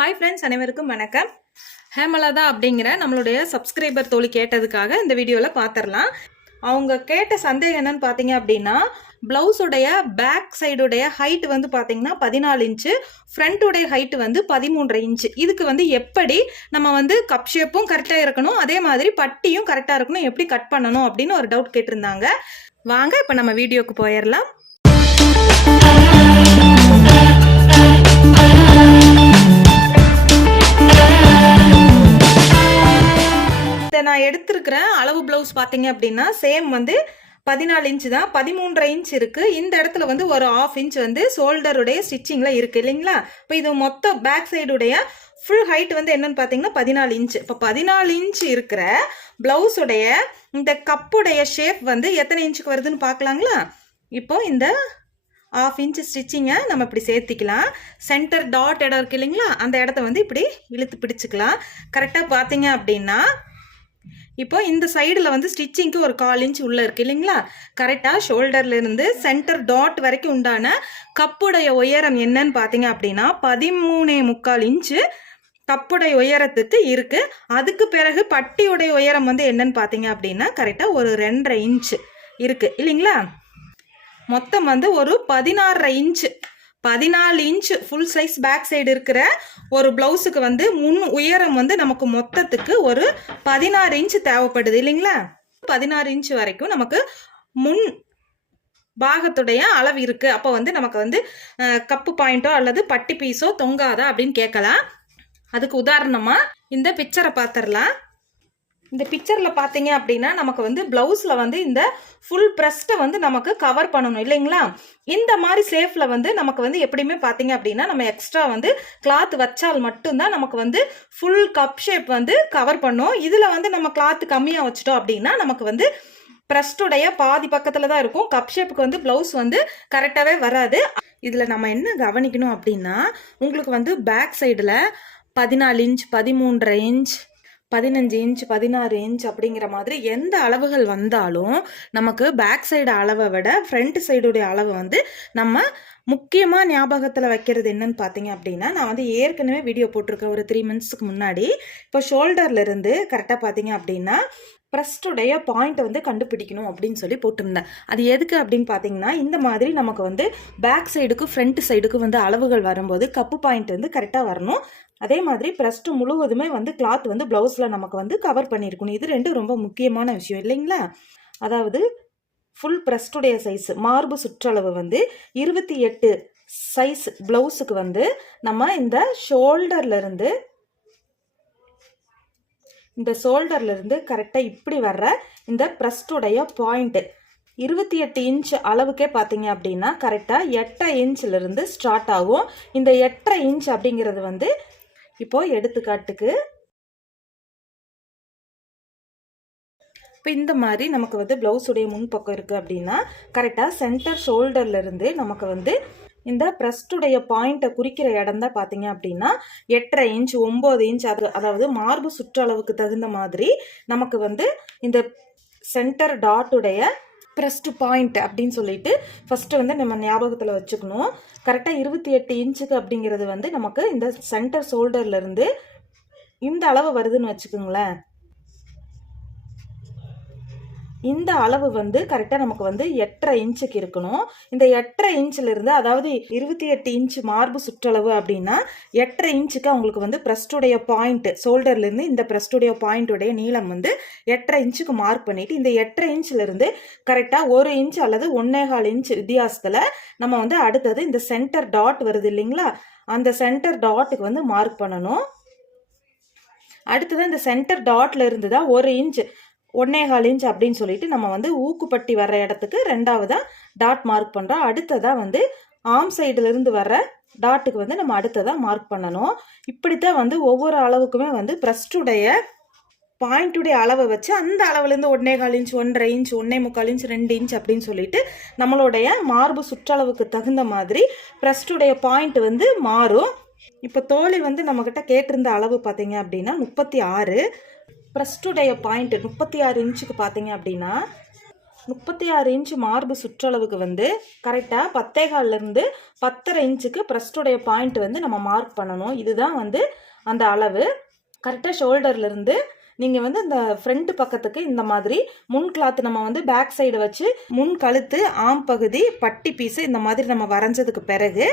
Hi friends அனைவருக்கும் வணக்கம். ஹேமலதா அப்படிங்கிற நம்மளுடைய சப்ஸ்கிரைபர் தோழி கேட்டதுக்காக இந்த வீடியோவில் பார்த்துடலாம் அவங்க கேட்ட சந்தேகம் என்னன்னு பார்த்தீங்க அப்படின்னா பிளவுஸுடைய பேக் சைடுடைய ஹைட் வந்து பார்த்தீங்கன்னா பதினாலு இன்ச்சு ஃப்ரண்ட்டுடைய ஹைட் வந்து பதிமூன்றரை இன்ச்சு இதுக்கு வந்து எப்படி நம்ம வந்து கப் ஷேப்பும் கரெக்டாக இருக்கணும் அதே மாதிரி பட்டியும் கரெக்டாக இருக்கணும் எப்படி கட் பண்ணணும் அப்படின்னு ஒரு டவுட் கேட்டிருந்தாங்க. வாங்க இப்போ நம்ம வீடியோக்கு போயிடலாம் ப்ளவுஸ் பார்த்தீங்க அப்படின்னா சேம் வந்து பதினாலு இன்ச் தான். பதிமூன்றரை இன்ச் இருக்குது இந்த இடத்துல வந்து ஒரு ஆஃப் இன்ச் வந்து ஷோல்டருடைய ஸ்டிச்சிங்கில் இருக்குது இல்லைங்களா? இப்போ இது மொத்த பேக் சைடுடைய ஃபுல் ஹைட் வந்து என்னன்னு பார்த்தீங்கன்னா பதினாலு இன்ச் இப்போ பதினாலு இன்ச் இருக்கிற ப்ளவுஸுடைய இந்த கப்புடைய ஷேப் வந்து எத்தனை இன்ச்சுக்கு வருதுன்னு பார்க்கலாங்களா? இப்போ இந்த ஆஃப் இன்ச் ஸ்டிச்சிங்கை நம்ம இப்படி சேர்த்திக்கலாம். சென்டர் டாட் இடம் இருக்கு இல்லைங்களா? அந்த இடத்த வந்து இப்படி இழுத்து பிடிச்சிக்கலாம். கரெக்டாக பார்த்தீங்க அப்படின்னா இப்போ இந்த சைடில் வந்து ஸ்டிச்சிங்க்கு ஒரு கால் இன்ச் உள்ளே இருக்கு இல்லைங்களா? கரெக்டாக ஷோல்டர்லேருந்து சென்டர் டாட் வரைக்கும் உண்டான கப்புடைய உயரம் என்னன்னு பார்த்தீங்க அப்படின்னா பதிமூணே முக்கால் இன்ச்சு கப்புடைய உயரத்துக்கு இருக்குது அதுக்கு பிறகு பட்டியுடைய உயரம் வந்து என்னன்னு பார்த்தீங்க அப்படின்னா கரெக்டாக ஒரு ரெண்டரை இன்ச்சு இருக்குது இல்லைங்களா? மொத்தம் வந்து ஒரு பதினாறரை இன்ச்சு பதினாலு inch full size back side இருக்கிற ஒரு பிளவுஸுக்கு வந்து முன் உயரம் வந்து நமக்கு மொத்தத்துக்கு ஒரு பதினாறு இன்ச் தேவைப்படுது இல்லைங்களா? பதினாறு இன்ச் வரைக்கும் நமக்கு முன் பாகத்துடைய அளவு இருக்கு. அப்போ வந்து நமக்கு வந்து கப்பு பாயிண்டோ அல்லது பட்டி பீஸோ தொங்காதா அப்படின்னு கேட்கலாம். அதுக்கு உதாரணமா இந்த பிக்சரை பார்த்துடலாம். இந்த பிக்சரில் பார்த்தீங்க அப்படின்னா நமக்கு வந்து ப்ளவுஸில் வந்து இந்த ஃபுல் ப்ரெஸ்ட்டை வந்து நமக்கு கவர் பண்ணணும் இல்லைங்களா? இந்த மாதிரி சேஃபில் வந்து நமக்கு வந்து எப்படியுமே பார்த்தீங்க அப்படின்னா நம்ம எக்ஸ்ட்ரா வந்து கிளாத் வச்சால் மட்டும்தான் நமக்கு வந்து ஃபுல் கப் ஷேப் வந்து கவர் பண்ணும். இதில் வந்து நம்ம கிளாத் கம்மியாக வச்சிட்டோம் அப்படின்னா நமக்கு வந்து ப்ரெஸ்டுடைய பாதி பக்கத்தில் தான் இருக்கும். கப் ஷேப்புக்கு வந்து ப்ளவுஸ் வந்து கரெக்டாகவே வராது. இதில் நம்ம என்ன கவனிக்கணும் அப்படின்னா உங்களுக்கு வந்து பேக் சைடில் பதினாலு இன்ச் பதிமூன்றரை இன்ச் பதினஞ்சு இன்ச் பதினாறு இன்ச் அப்படிங்கிற மாதிரி எந்த அளவுகள் வந்தாலும் நமக்கு பேக் சைடு அளவை விட ஃப்ரண்ட் சைடுடைய அளவை வந்து நம்ம முக்கியமாக ஞாபகத்தில் வைக்கிறது என்னன்னு பார்த்தீங்க அப்படின்னா நான் வந்து ஏற்கனவே வீடியோ போட்டிருக்கேன் ஒரு த்ரீ மந்த்ஸ்க்கு முன்னாடி இப்போ ஷோல்டர்லேருந்து கரெக்டாக பார்த்தீங்க அப்படின்னா ப்ரெஸ்டுடைய பாயிண்ட்டை வந்து கண்டுபிடிக்கணும் அப்படின்னு சொல்லி போட்டிருந்தேன். அது எதுக்கு அப்படின்னு பார்த்தீங்கன்னா இந்த மாதிரி நமக்கு வந்து பேக் சைடுக்கு ஃப்ரண்ட் சைடுக்கு வந்து அளவுகள் வரும்போது கப்பு பாயிண்ட் வந்து கரெக்டாக வரணும். அதே மாதிரி ப்ரெஸ்ட்டு முழுவதுமே வந்து கிளாத் வந்து ப்ளவுஸில் நமக்கு வந்து கவர் பண்ணியிருக்கணும். இது ரெண்டும் ரொம்ப முக்கியமான விஷயம் இல்லைங்களா? அதாவது ஃபுல் ப்ரெஸ்டுடைய சைஸ் மார்பு சுற்றளவு வந்து இருபத்தி எட்டு சைஸ் ப்ளவுஸுக்கு வந்து நம்ம இந்த ஷோல்டர்லேருந்து இந்த ஷோல்டர்லேருந்து கரெக்டாக இப்படி வர்ற இந்த ப்ரெஸ்டுடைய பாயிண்ட்டு இருபத்தி எட்டு இன்ச் அளவுக்கே பார்த்தீங்க அப்படின்னா கரெக்டாக எட்டரை இன்ச்லேருந்து ஸ்டார்ட் ஆகும். இந்த எட்டரை இன்ச் அப்படிங்கிறது வந்து இப்போது எடுத்துக்காட்டுக்கு இப்போ இந்த மாதிரி நமக்கு வந்து ப்ளவுஸுடைய முன்பக்கம் இருக்குது அப்படின்னா கரெக்டாக சென்டர் ஷோல்டர்லேருந்து நமக்கு வந்து இந்த ப்ரெஸ்டுடைய பாயிண்ட்டை குறிக்கிற இடம் தான் பார்த்தீங்க அப்படின்னா எட்டரை இன்ச் ஒம்பது இன்ச் அது அதாவது மார்பு சுற்றளவுக்கு தகுந்த மாதிரி நமக்கு வந்து இந்த சென்டர் டாட்டுடைய ப்ரெஸ்ட் பாயிண்ட் அப்படின்னு சொல்லிட்டு ஃபஸ்ட்டு வந்து நம்ம ஞாபகத்தில் வச்சுக்கணும். கரெக்டாக இருபத்தி எட்டு இன்ச்சுக்கு அப்படிங்கிறது வந்து நமக்கு இந்த சென்டர் ஷோல்டர்லேருந்து இந்த அளவு வருதுன்னு வச்சுக்கோங்களேன். இந்த அளவு வந்து கரெக்டாக நமக்கு வந்து எட்டரை இன்ச்சுக்கு இருக்கணும். இந்த எட்டரை இன்ச்சில் இருந்து அதாவது இருபத்தி எட்டு இன்ச் மார்பு சுற்றளவு அப்படின்னா எட்டரை இன்ச்சுக்கு அவங்களுக்கு வந்து ப்ரெஸ்டுடைய பாயிண்ட் ஷோல்டர்லேருந்து இந்த ப்ரெஸ்டுடைய பாயிண்ட்டுடைய நீளம் வந்து எட்டரை இன்ச்சுக்கு மார்க் பண்ணிட்டு இந்த எட்டரை இன்ச்சில் இருந்து கரெக்டாக ஒரு இன்ச் அல்லது ஒன்னேகால் இன்ச் வித்தியாசத்தில் நம்ம வந்து அடுத்தது இந்த சென்டர் டாட் வருது இல்லைங்களா? அந்த சென்டர் டாட்டுக்கு வந்து மார்க் பண்ணணும். அடுத்தது இந்த சென்டர் டாட்ல இருந்து தான் ஒரு இன்ச் ஒன்னேகால் இன்ச் அப்படின்னு சொல்லிட்டு நம்ம வந்து ஊக்குப்பட்டி வர்ற இடத்துக்கு ரெண்டாவதாக டாட் மார்க் பண்ணுறோம் அடுத்ததாக வந்து ஆம் சைடுலேருந்து வர்ற டாட்டுக்கு வந்து நம்ம அடுத்ததாக மார்க் பண்ணணும். இப்படித்தான் வந்து ஒவ்வொரு அளவுக்குமே வந்து ப்ரெஸ்டுடைய பாயிண்ட்டுடைய அளவை வச்சு அந்த அளவுலேருந்து ஒன்றே கால் இன்ச் ஒன்றரை இன்ச் ஒன்னே முக்கால் இன்ச் ரெண்டு இன்ச் அப்படின்னு சொல்லிட்டு நம்மளுடைய மார்பு சுற்றளவுக்கு தகுந்த மாதிரி ப்ரெஸ்டுடைய பாயிண்ட் வந்து மாறும். இப்போ தோழி வந்து நம்மக்கிட்ட கேட்டிருந்த அளவு பார்த்தீங்க அப்படின்னா முப்பத்தி ஆறு. ப்ரெஸ்டுடைய பாயிண்ட் முப்பத்தி ஆறு இன்ச்சுக்கு பார்த்தீங்க அப்படின்னா முப்பத்தி ஆறு இன்ச்சு மார்பு சுற்றளவுக்கு வந்து கரெக்டாக பத்தேகால்லேருந்து பத்தரை இன்ச்சுக்கு பிரஸ்டுடைய பாயிண்ட் வந்து நம்ம மார்க் பண்ணணும். இதுதான் வந்து அந்த அளவு. கரெக்டாக ஷோல்டர்லேருந்து நீங்கள் வந்து இந்த ஃப்ரண்ட் பக்கத்துக்கு இந்த மாதிரி முன் கிளாத் நம்ம வந்து பேக் சைடு வச்சு முன் கழுத்து ஆம் பகுதி பட்டி பீஸு இந்த மாதிரி நம்ம வரைஞ்சதுக்கு பிறகு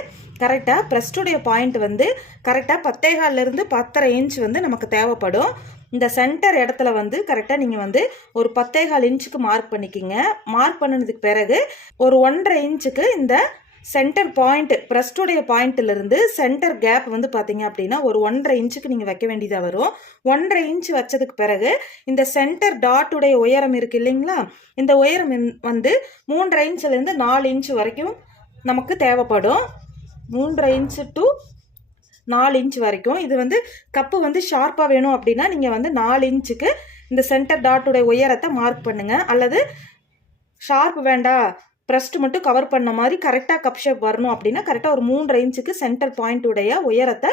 கரெக்டாக ப்ரெஸ்டுடைய பாயிண்ட் வந்து கரெக்டாக பத்தேகால்லேருந்து பத்தரை இன்ச் வந்து நமக்கு தேவைப்படும். இந்த சென்டர் இடத்துல வந்து கரெக்டாக நீங்கள் வந்து ஒரு பத்தேகால் இன்ச்சுக்கு மார்க் பண்ணிக்கிங்க. மார்க் பண்ணினதுக்கு பிறகு ஒரு ஒன்றரை இன்ச்சுக்கு இந்த சென்டர் பாயிண்ட் ப்ரெஸ்டுடைய பாயிண்ட்லேருந்து சென்டர் கேப் வந்து பார்த்தீங்க அப்படின்னா ஒரு ஒன்றரை இன்ச்சுக்கு நீங்கள் வைக்க வேண்டியதாக வரும். ஒன்றரை இன்ச் வச்சதுக்கு பிறகு இந்த சென்டர் டாட்டுடைய உயரம் இருக்குது இல்லைங்களா? இந்த உயரம் வந்து மூன்றரை இன்ச்சிலேருந்து நாலு இன்ச் வரைக்கும் நமக்கு தேவைப்படும். மூன்றரை இன்ச்சு டு நாலு இன்ச் வரைக்கும். இது வந்து கப்பு வந்து ஷார்ப்பாக வேணும் அப்படின்னா நீங்கள் வந்து நாலு இன்ச்சுக்கு இந்த சென்டர் டாட்டுடைய உயரத்தை மார்க் பண்ணுங்கள் அல்லது ஷார்ப் வேண்டாம் ப்ரெஸ்ட் மட்டும் கவர் பண்ண மாதிரி கரெக்டாக கப் ஷேப் வரணும் அப்படின்னா கரெக்டாக ஒரு மூன்றரை இன்ச்சுக்கு சென்டர் பாயிண்ட்டுடைய உயரத்தை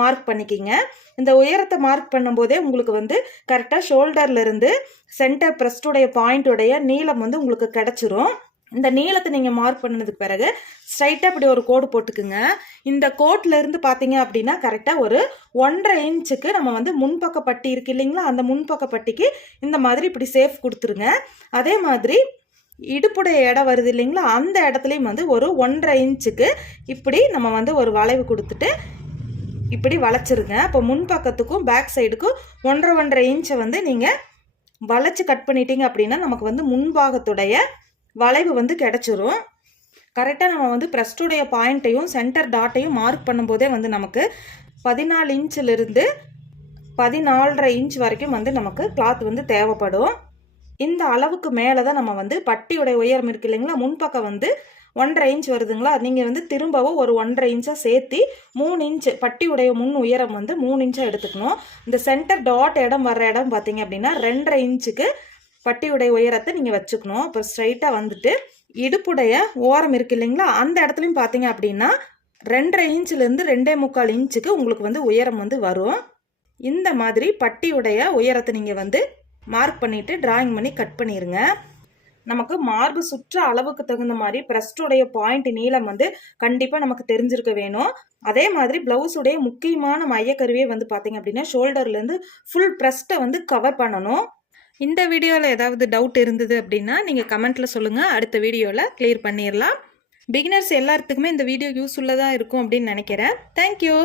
மார்க் பண்ணிக்கிங்க. இந்த உயரத்தை மார்க் பண்ணும்போதே உங்களுக்கு வந்து கரெக்டாக ஷோல்டர்லேருந்து சென்டர் ப்ரெஸ்டுடைய பாயிண்ட்டுடைய நீளம் வந்து உங்களுக்கு கிடச்சிரும். இந்த நீளத்தை நீங்கள் மார்க் பண்ணதுக்கு பிறகு ஸ்ட்ரைட்டாக இப்படி ஒரு கோடு போட்டுக்குங்க. இந்த கோட்டில் இருந்து பார்த்தீங்க அப்படின்னா கரெக்டாக ஒரு ஒன்றரை இன்ச்சுக்கு நம்ம வந்து முன்பக்க பட்டி இருக்கு இல்லைங்களா? அந்த முன்பக்க பட்டிக்கு இந்த மாதிரி இப்படி சேஃப் கொடுத்துருங்க. அதே மாதிரி இடுப்புடைய இடம் வருது இல்லைங்களா? அந்த இடத்துலையும் வந்து ஒரு ஒன்றரை இன்ச்சுக்கு இப்படி நம்ம வந்து ஒரு வளைவு கொடுத்துட்டு இப்படி வளைச்சிருங்க. அப்போ முன்பக்கத்துக்கும் பேக் சைடுக்கும் ஒன்றரை ஒன்றரை இன்ச்சை வந்து நீங்கள் வளைச்சி கட் பண்ணிட்டீங்க அப்படின்னா நமக்கு வந்து முன்பாகத்துடைய வளைவு வந்து கிடச்சிரும். கரெக்டாக நம்ம வந்து ப்ரெஸ்டுடைய பாயிண்ட்டையும் சென்டர் டாட்டையும் மார்க் பண்ணும்போதே வந்து நமக்கு பதினாலு இன்ச்சிலிருந்து பதினாலரை இன்ச் வரைக்கும் வந்து நமக்கு கிளாத் வந்து தேவைப்படும். இந்த அளவுக்கு மேலே தான் நம்ம வந்து பட்டியுடைய உயரம் இருக்கு இல்லைங்களா? முன்பக்கம் வந்து ஒன்றரை இன்ச் வருதுங்களா? நீங்கள் வந்து திரும்பவும் ஒரு ஒன்றரை இன்ச்சாக சேர்த்து மூணு இன்ச் பட்டியுடைய முன் உயரம் வந்து மூணு இன்ச்சாக எடுத்துக்கணும். இந்த சென்டர் டாட் இடம் வர்ற இடம் பார்த்தீங்க அப்படின்னா ரெண்டரை இன்ச்சுக்கு பட்டியுடைய உயரத்தை நீங்கள் வச்சுக்கணும். அப்புறம் ஸ்ட்ரைட்டாக வந்துட்டு இடுப்புடைய ஓரம் இருக்கு இல்லைங்களா? அந்த இடத்துலையும் பார்த்தீங்க அப்படின்னா ரெண்டரை இன்ச்சிலேருந்து ரெண்டே முக்கால் இன்ச்சுக்கு உங்களுக்கு வந்து உயரம் வந்து வரும். இந்த மாதிரி பட்டியுடைய உயரத்தை நீங்கள் வந்து மார்க் பண்ணிவிட்டு டிராயிங் பண்ணி கட் பண்ணிடுங்க நமக்கு மார்பு சுற்ற அளவுக்கு தகுந்த மாதிரி பிரஸ்டுடைய பாயிண்ட் நீளம் வந்து கண்டிப்பாக நமக்கு தெரிஞ்சிருக்க வேணும். அதே மாதிரி ப்ளவுஸுடைய முக்கியமான மையக்கருவியே வந்து பார்த்தீங்க அப்படின்னா ஷோல்டர்லேருந்து ஃபுல் ப்ரெஸ்ட்டை வந்து கவர் பண்ணணும். இந்த வீடியோவில் ஏதாவது டவுட் இருந்தது அப்படின்னா நீங்கள் கமெண்ட்டில் சொல்லுங்கள் அடுத்த வீடியோவில் கிளியர் பண்ணிடலாம் பிகினர்ஸ் எல்லாத்துக்குமே இந்த வீடியோ யூஸ்ஃபுல்லாக தான் இருக்கும் அப்படின்னு நினைக்கிறேன். தேங்க்யூ